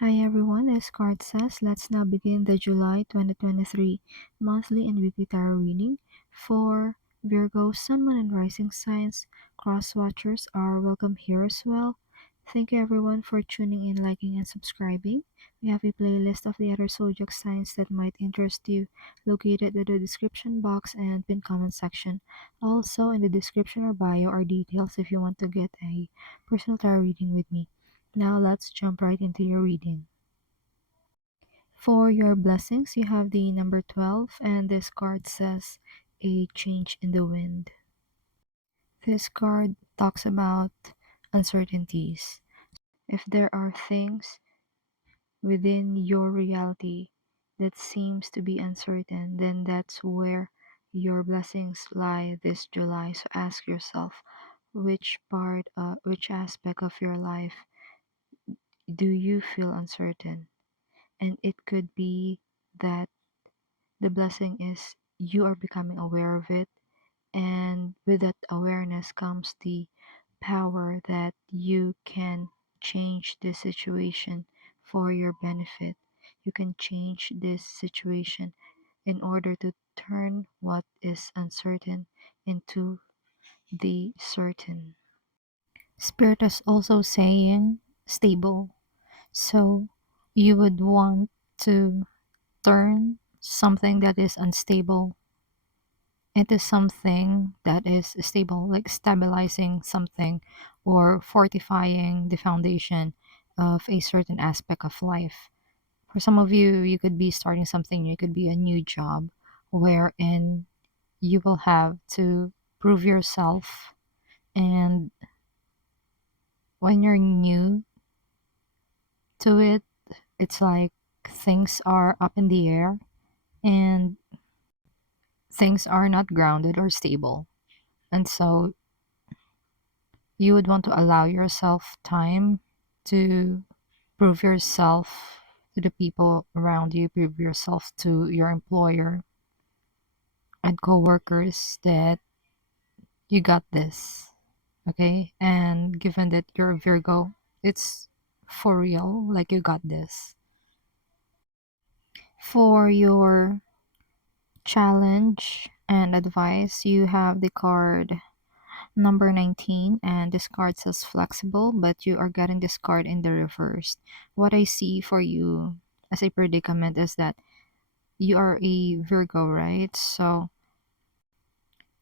Hi everyone, this card says let's now begin the July 2023 monthly and weekly tarot reading for Virgo, Sun, Moon, and Rising signs. Cross watchers are welcome here as well. Thank you everyone for tuning in, liking, and subscribing. We have a playlist of the other zodiac signs that might interest you located in the description box and pinned comment section. Also, in the description or bio are details if you want to get a personal tarot reading with me. Now let's jump right into your reading. For your blessings, you have the number 12, and this card says a change in the wind. This card talks about uncertainties. If there are things within your reality that seems to be uncertain, then that's where your blessings lie this July. So ask yourself, which aspect of your life do you feel uncertain? And it could be that the blessing is you are becoming aware of it, and with that awareness comes the power that you can change this situation for your benefit. You can change this situation in order to turn what is uncertain into the certain. Spirit is also saying stable. So you would want to turn something that is unstable into something that is stable, like stabilizing something or fortifying the foundation of a certain aspect of life. For some of you, you could be starting something new, it could be a new job wherein you will have to prove yourself. And when you're new to it, it's like things are up in the air and things are not grounded or stable. And so you would want to allow yourself time to prove yourself to the people around you, prove yourself to your employer and coworkers that you got this. Okay? And given that you're a Virgo, it's for real, like you got this. For your challenge and advice, you have the card number 19, and this card says flexible, but you are getting this card in the reverse. What I see for you as a predicament is that you are a Virgo, right? So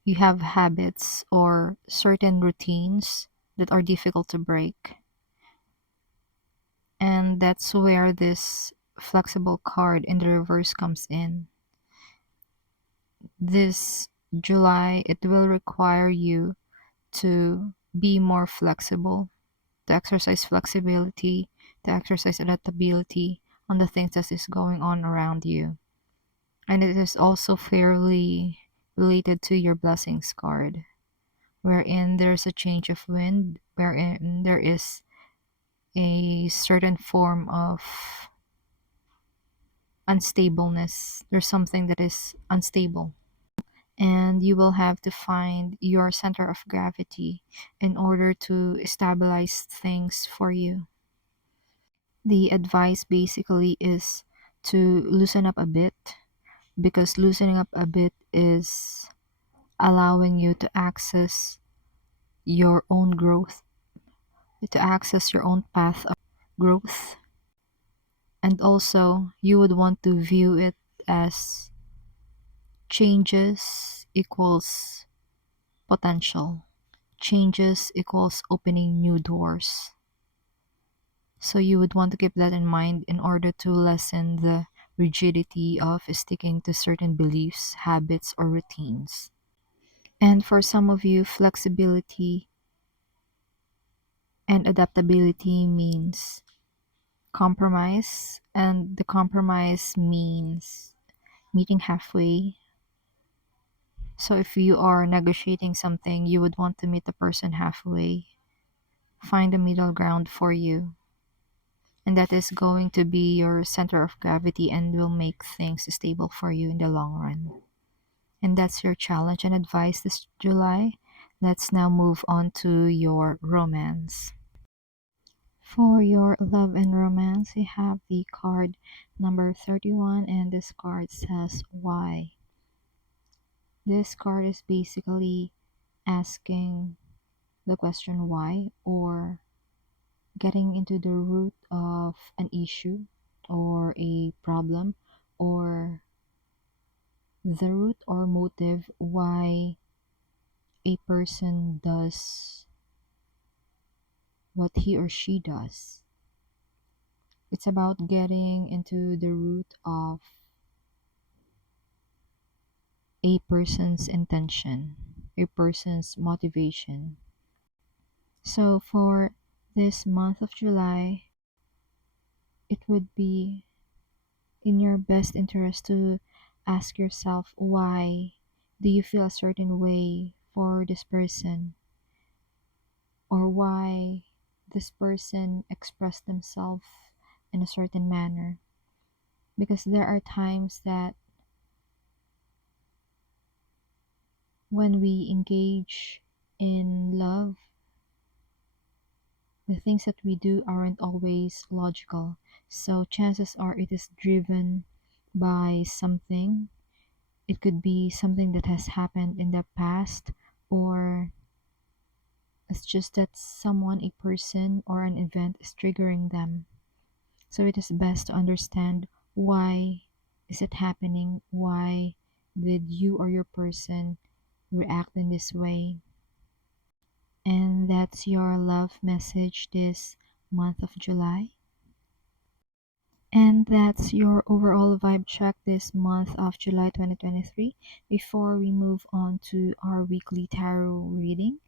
you have habits or certain routines that are difficult to break. And that's where this flexible card in the reverse comes in. This July, it will require you to be more flexible, to exercise flexibility, to exercise adaptability on the things that is going on around you. And it is also fairly related to your blessings card, wherein there's a change of wind, wherein there is a certain form of unstableness. There's something that is unstable. And you will have to find your center of gravity in order to stabilize things for you. The advice basically is to loosen up a bit, because loosening up a bit is allowing you to access your own growth, to access your own path of growth. And also, you would want to view it as changes equals potential, changes equals opening new doors. So you would want to keep that in mind in order to lessen the rigidity of sticking to certain beliefs, habits, or routines. And for some of you, flexibility and adaptability means compromise, and the compromise means meeting halfway. So if you are negotiating something, you would want to meet the person halfway, find a middle ground for you. And that is going to be your center of gravity and will make things stable for you in the long run. And that's your challenge and advice this July. Let's now move on to your romance. For your love and romance, you have the card number 31, and this card says why. This card is basically asking the question why, or getting into the root of an issue or a problem, or the root or motive why a person does what he or she does. It's about getting into the root of a person's intention, a person's motivation. So for this month of July, it would be in your best interest to ask yourself, why do you feel a certain way for this person, or why this person expressed themselves in a certain manner. Because there are times that when we engage in love, the things that we do aren't always logical. So chances are it is driven by something. It could be something that has happened in the past, or it's just that someone, a person, or an event is triggering them. So it is best to understand why is it happening? Why did you or your person react in this way? And that's your love message this month of July. And that's your overall vibe check this month of July 2023. Before we move on to our weekly tarot reading,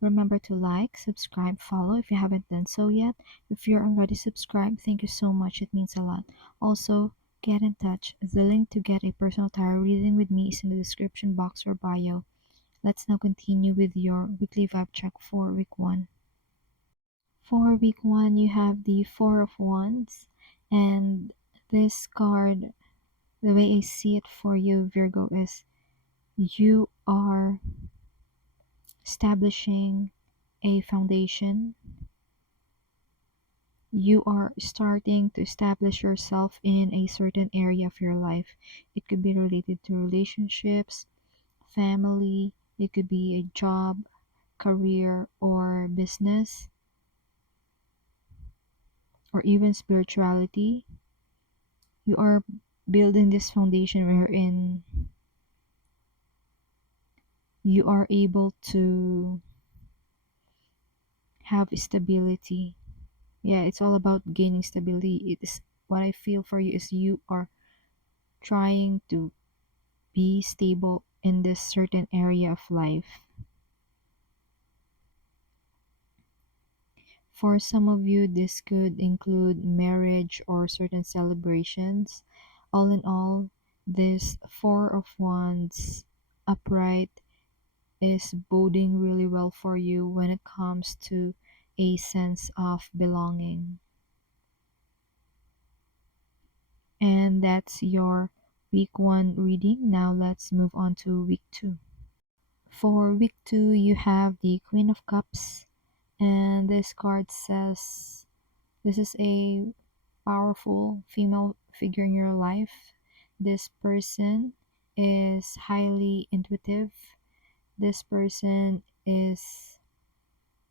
remember to like, subscribe, follow if you haven't done so yet. If you're already subscribed, thank you so much. It means a lot. Also, get in touch. The link to get a personal tarot reading with me is in the description box or bio. Let's now continue with your weekly vibe check for week 1. For week 1, you have the Four of Wands, and this card, the way I see it for you, Virgo, is you are establishing a foundation. You are starting to establish yourself in a certain area of your life. It could be related to relationships, family, it could be a job, career, or business, or even spirituality. You are building this foundation wherein you are able to have stability. Yeah, it's all about gaining stability. It is what I feel for you is you are trying to be stable in this certain area of life. For some of you, this could include marriage or certain celebrations. All in all, this Four of Wands upright is boding really well for you when it comes to a sense of belonging. And that's your week 1 reading. Now let's move on to week 2. For week 2, you have the Queen of Cups, and this card says this is a powerful female figure in your life. This person is highly intuitive. This person is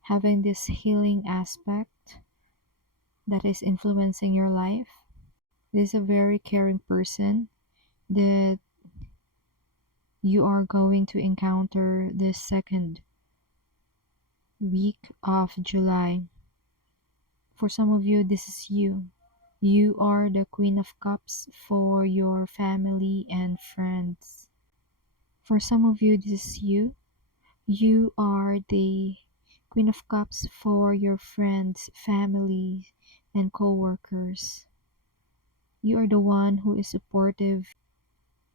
having this healing aspect that is influencing your life. This is a very caring person that you are going to encounter this second week of July. For some of you, this is you. You are the Queen of Cups for your family and friends. For some of you, this is you. You are the Queen of Cups for your friends, family, and co-workers. You are the one who is supportive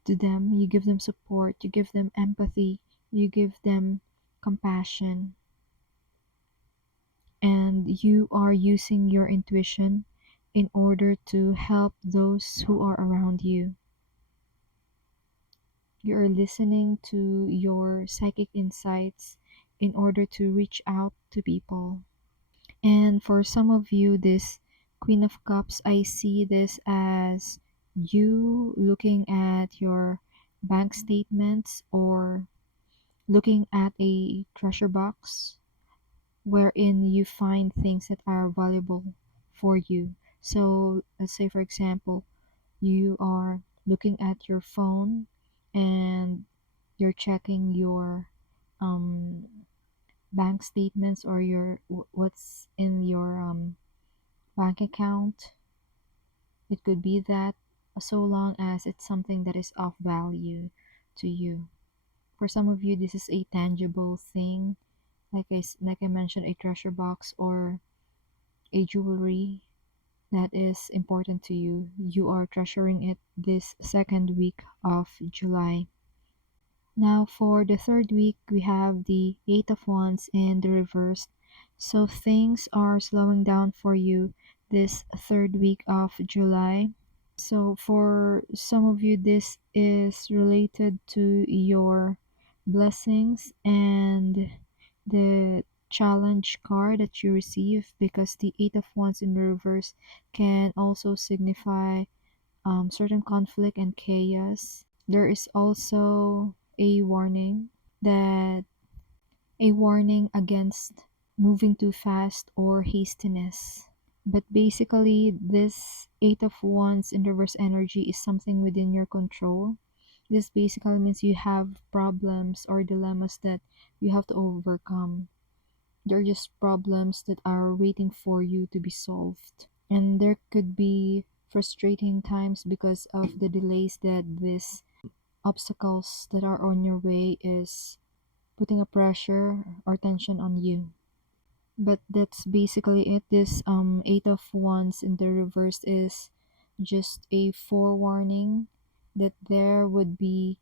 to them. You give them support, you give them empathy, you give them compassion, and you are using your intuition in order to help those who are around you. You are listening to your psychic insights in order to reach out to people. And for some of you, this Queen of Cups, I see this as you looking at your bank statements or looking at a treasure box wherein you find things that are valuable for you. So let's say, for example, you are looking at your phone and you're checking your um, bank statements or what's in your bank account. It could be that, so long as it's something that is of value to you. For some of you, this is a tangible thing, like I mentioned, a treasure box or a jewelry that is important to you. You are treasuring it this second week of July. Now for the third week, we have the Eight of Wands in the reverse. So things are slowing down for you this third week of July. So for some of you, this is related to your blessings and the challenge card that you receive, because the Eight of Wands in reverse can also signify certain conflict and chaos. There is also that a warning against moving too fast or hastiness. But basically, this Eight of Wands in reverse energy is something within your control. This basically means you have problems or dilemmas that you have to overcome. They're just problems that are waiting for you to be solved. And there could be frustrating times because of the delays that these obstacles that are on your way is putting a pressure or tension on you. But that's basically it. This Eight of Wands in the reverse is just a forewarning that there would be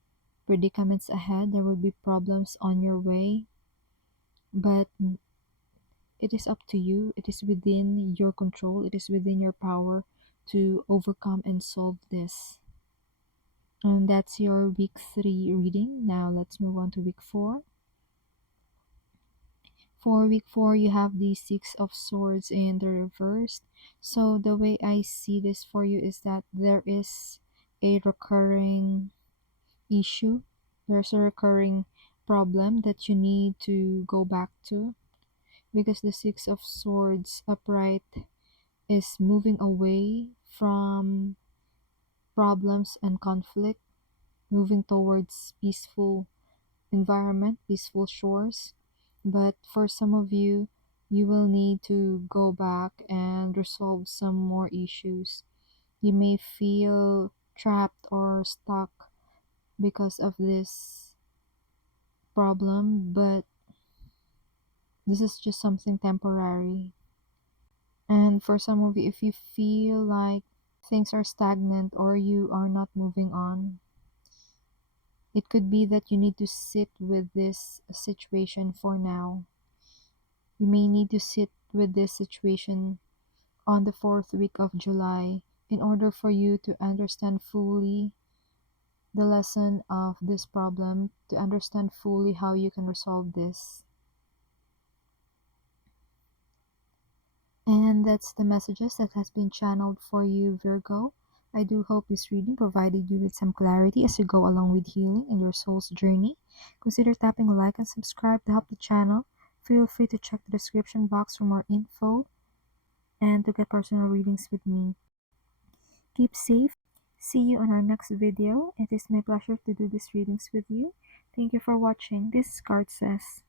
predicaments ahead, there would be problems on your way, but it is up to you. It is within your control, it is within your power to overcome and solve this. And that's your week 3 reading. Now let's move on to week 4. For week 4, you have the Six of Swords in the reverse. So the way I see this for you is that there is a recurring issue. There's a recurring problem that you need to go back to, because the Six of Swords upright is moving away from problems and conflict, moving towards peaceful environment, peaceful shores. But for some of you, you will need to go back and resolve some more issues. You may feel trapped or stuck because of this problem, but this is just something temporary. And for some of you, if you feel like things are stagnant or you are not moving on, it could be that you need to sit with this situation for now. You may need to sit with this situation on the fourth week of July in order for you to understand fully the lesson of this problem, to understand fully how you can resolve this. And that's the messages that has been channeled for you, Virgo. I do hope this reading provided you with some clarity as you go along with healing in your soul's journey. Consider tapping like and subscribe to help the channel. Feel free to check the description box for more info and to get personal readings with me. Keep safe. See you on our next video. It is my pleasure to do these readings with you. Thank you for watching. This is CardSays.